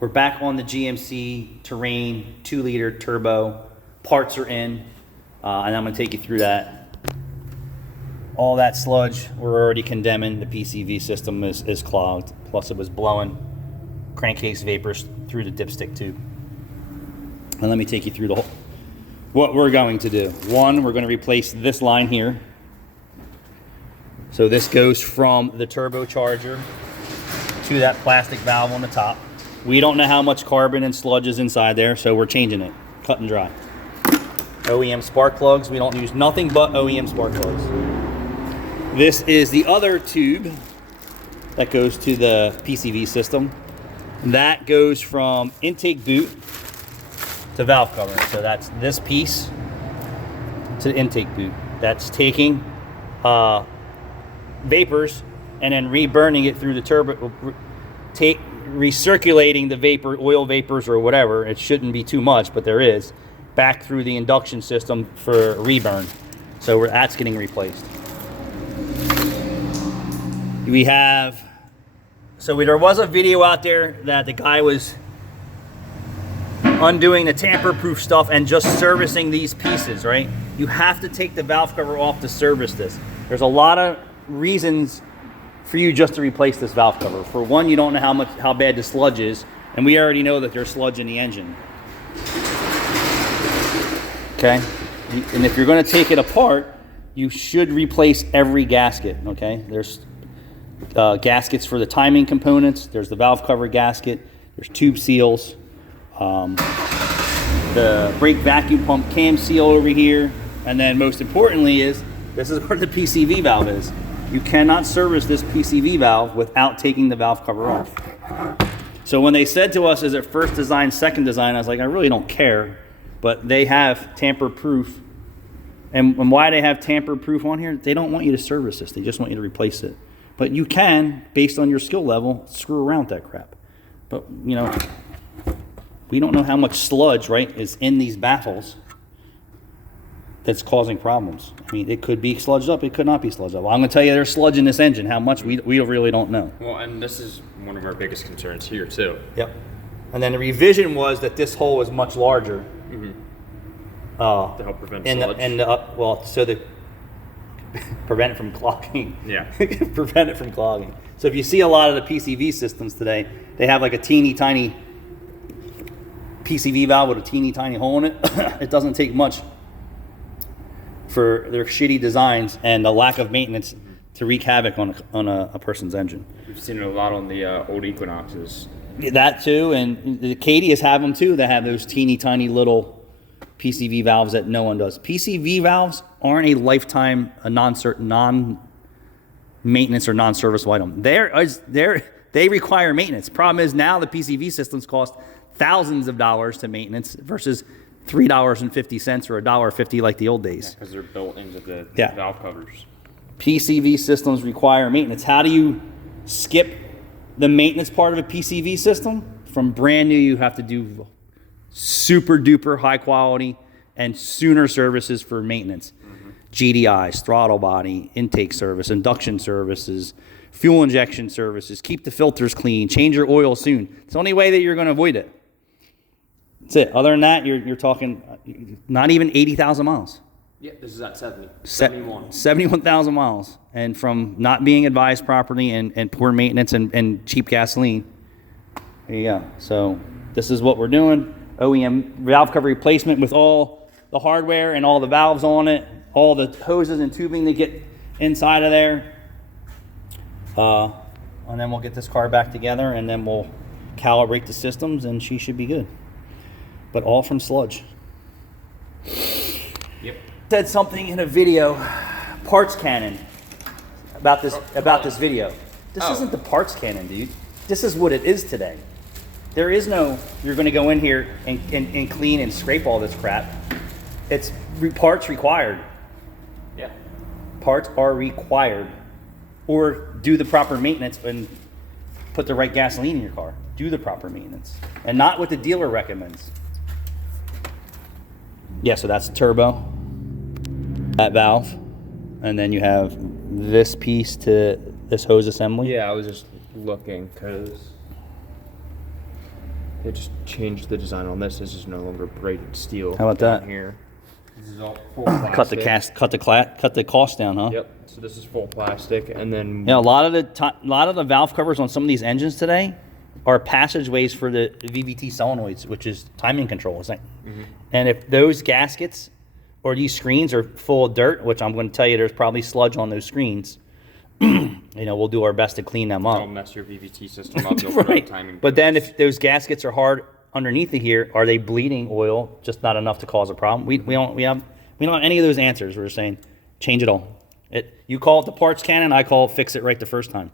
We're back on the GMC Terrian 2-liter turbo. Parts are in, and I'm going to take you through that. All that sludge, we're already condemning. The PCV system is clogged. Plus, it was blowing crankcase vapors through the dipstick tube. And let me take you through what we're going to do. One, we're going to replace this line here. So this goes from the turbocharger to that plastic valve on the top. We don't know how much carbon and sludge is inside there, so we're changing it, cut and dry. OEM spark plugs, we don't use nothing but OEM spark plugs. This is the other tube that goes to the PCV system. That goes from intake boot to valve cover. So that's this piece to the intake boot. That's taking vapors and then reburning it through the turbo, recirculating the vapor, oil vapors or whatever. It shouldn't be too much, but there is, back through the induction system for reburn. So that's getting replaced. We have, there was a video out there that the guy was undoing the tamper-proof stuff and just servicing these pieces, right? You have to take the valve cover off to service this. There's a lot of reasons for you just to replace this valve cover. For one, you don't know how bad the sludge is, and we already know that there's sludge in the engine. Okay? And if you're going to take it apart, you should replace every gasket, okay? There's gaskets for the timing components. There's the valve cover gasket. There's tube seals. The brake vacuum pump cam seal over here. And then most importantly this is where the PCV valve is. You cannot service this PCV valve without taking the valve cover off. So when they said to us, is it first design, second design, I was like, I really don't care. But they have tamper-proof. And why they have tamper-proof on here, they don't want you to service this. They just want you to replace it. But you can, based on your skill level, screw around with that crap. But, you know, we don't know how much sludge, right, is in these baffles that's causing problems. I mean, it could be sludged up, it could not be sludged up. Well, I'm going to tell you there's sludge in this engine. How much, we really don't know. Well, and this is one of our biggest concerns here, too. Yep. And then the revision was that this hole was much larger. Mm-hmm. To help prevent sludge. So the prevent it from clogging. Yeah. Prevent it from clogging. So if you see a lot of the PCV systems today, they have like a teeny tiny PCV valve with a teeny tiny hole in it. It doesn't take much for their shitty designs and the lack of maintenance to wreak havoc on a person's engine. We've seen it a lot on the old Equinoxes. That too, and the Cadias have them too. They have those teeny tiny little PCV valves that no one does. PCV valves aren't a lifetime, non-maintenance or non-serviceable item. They require maintenance. Problem is now the PCV systems cost thousands of dollars to maintenance versus $3.50 or $1.50 like the old days. Because they're built into the valve covers. PCV systems require maintenance. How do you skip the maintenance part of a PCV system? From brand new, you have to do super duper high quality and sooner services for maintenance. GDIs, throttle body, intake service, induction services, fuel injection services, keep the filters clean, change your oil soon. It's the only way that you're going to avoid it. That's it. Other than that, you're talking not even 80,000 miles. Yeah, this is at 71. 71,000 miles. And from not being advised properly and poor maintenance and cheap gasoline. There you go. So this is what we're doing. OEM valve cover replacement with all the hardware and all the valves on it, all the hoses and tubing that get inside of there. And then we'll get this car back together and then we'll calibrate the systems and she should be good. But all from sludge. Yep. Said something in a video, parts cannon, about this video. This isn't the parts cannon, dude. This is what it is today. There is no, you're going to go in here and clean and scrape all this crap. It's parts required. Yeah. Parts are required. Or do the proper maintenance and put the right gasoline in your car. Do the proper maintenance. And not what the dealer recommends. Yeah, so that's the turbo. That valve. And then you have this piece to this hose assembly. Yeah, I was just looking because They just changed the design on this. This is no longer braided steel. How about down that? Here. This is all full plastic. Cut the cost down, huh? Yep. So this is full plastic, and then Yeah, a lot of the valve covers on some of these engines today are passageways for the VVT solenoids, which is timing control. And if those gaskets or these screens are full of dirt, which I'm going to tell you, there's probably sludge on those screens. We'll do our best to clean them up. I'll mess your VVT system up. You'll Right. timing. But then if those gaskets are hard underneath of here, are they bleeding oil? Just not enough to cause a problem. We don't have any of those answers. We're saying change it all. You call it the parts cannon. I call it fix it right the first time.